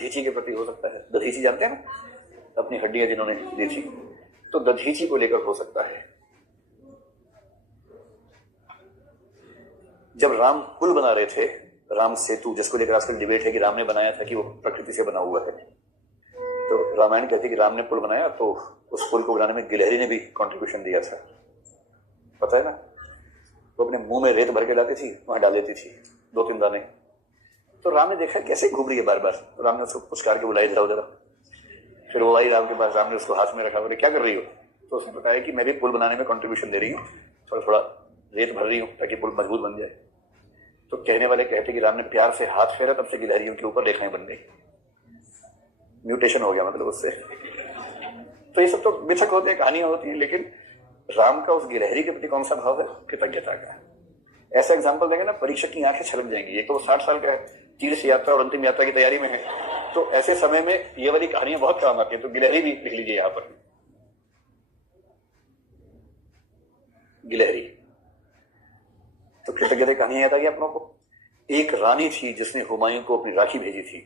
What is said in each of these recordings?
दधीची के प्रति हो सकता है। दधीची जानते हैं ना, अपनी हड्डियां जिन्होंने दी थी, तो दधीची को लेकर हो सकता है। जब राम पुल बना रहे थे, राम सेतु, जिसको लेकर आजकल डिबेट है कि राम ने बनाया था कि वो प्रकृति से बना हुआ है, तो रामायण कहती है कि राम ने पुल बनाया, तो उस पुल को बनाने में गिलहरी ने भी कंट्रीब्यूशन दिया था, पता है ना। वो अपने मुंह में रेत भर के लाती थी, वहां डाल देती थी 2-3 दाने। तो राम ने देखा कैसे घूम रही है बार बार, तो राम ने उसको पुचकार के बुलाई, जाओ जरा। फिर वो आई राम के पास, राम ने उसको हाथ में रखा, बोले क्या कर रही हो? तो उसने बताया कि मैं भी पुल बनाने में कंट्रीब्यूशन दे रही हूँ, थोड़ा थोड़ा रेत भर रही हूँ ताकि पुल मजबूत बन जाए। तो कहने वाले कहते कि राम ने प्यार से हाथ फेरा, तब से गिलहरियों के ऊपर रेखाएं बन गई, म्यूटेशन हो गया मतलब उससे। तो ये सब तो बेशक होते हैं, कहानियां होती हैं, लेकिन राम का उस गिलहरी के प्रति कौन सा भाव है? कृतज्ञता का। ऐसा एग्जाम्पल देंगे ना, परीक्षक की आंखें छलक जाएंगी। एक तो 60 साल का है, तीर्थ यात्रा और अंतिम यात्रा की तैयारी में है, तो ऐसे समय में ये वाली कहानियां बहुत काम आती है। तो गिलहरी भी लिख लीजिए यहां पर, गिलहरी। तो कृतज्ञता कहानी याद आ गई आप लोगों को। एक रानी थी जिसने हुमायूं को अपनी राखी भेजी थी,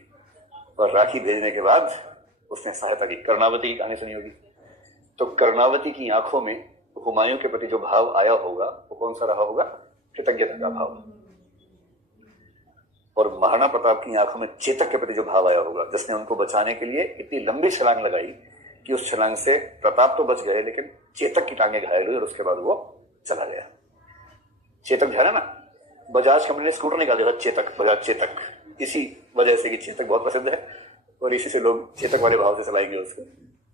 और राखी भेजने के बाद उसने सहायता की। कर्णावती की कहानी सुनी होगी। तो कर्णावती की आंखों में हुमायूं के प्रति जो भाव आया होगा वो कौन सा रहा होगा? कृतज्ञता का भाव। और महाराणा प्रताप की आंखों में चेतक के प्रति जो भाव आया होगा, जिसने उनको बचाने के लिए इतनी लंबी छलांग लगाई कि उस छलांग से प्रताप तो बच गए, लेकिन चेतक की टांगे घायल हुई और उसके बाद वो चला गया। चेतक ध्यान है ना, बजाज कंपनी ने स्कूटर निकाल दिया था, चेतक, बजाज चेतक, इसी वजह से कि चेतक बहुत प्रसिद्ध है और इसी से लोग चेतक वाले भाव से चलाएंगे उसको।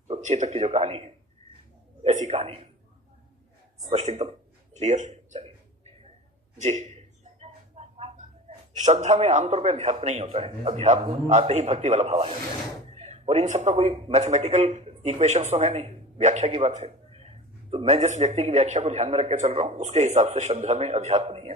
तो चेतक की जो कहानी है, ऐसी कहानी है। स्पष्ट एकदम क्लियर? चलिए जी। श्रद्धा में आमतौर पर अध्यात्म नहीं होता है, अध्यात्म आते ही भक्ति वाला भाव आ जाता है। और इन सब का कोई मैथमेटिकल इक्वेशन तो है नहीं, व्याख्या की बात है। तो मैं जिस व्यक्ति की व्याख्या को ध्यान में रख के चल रहा हूं, उसके हिसाब से श्रद्धा में अध्यात्म नहीं है।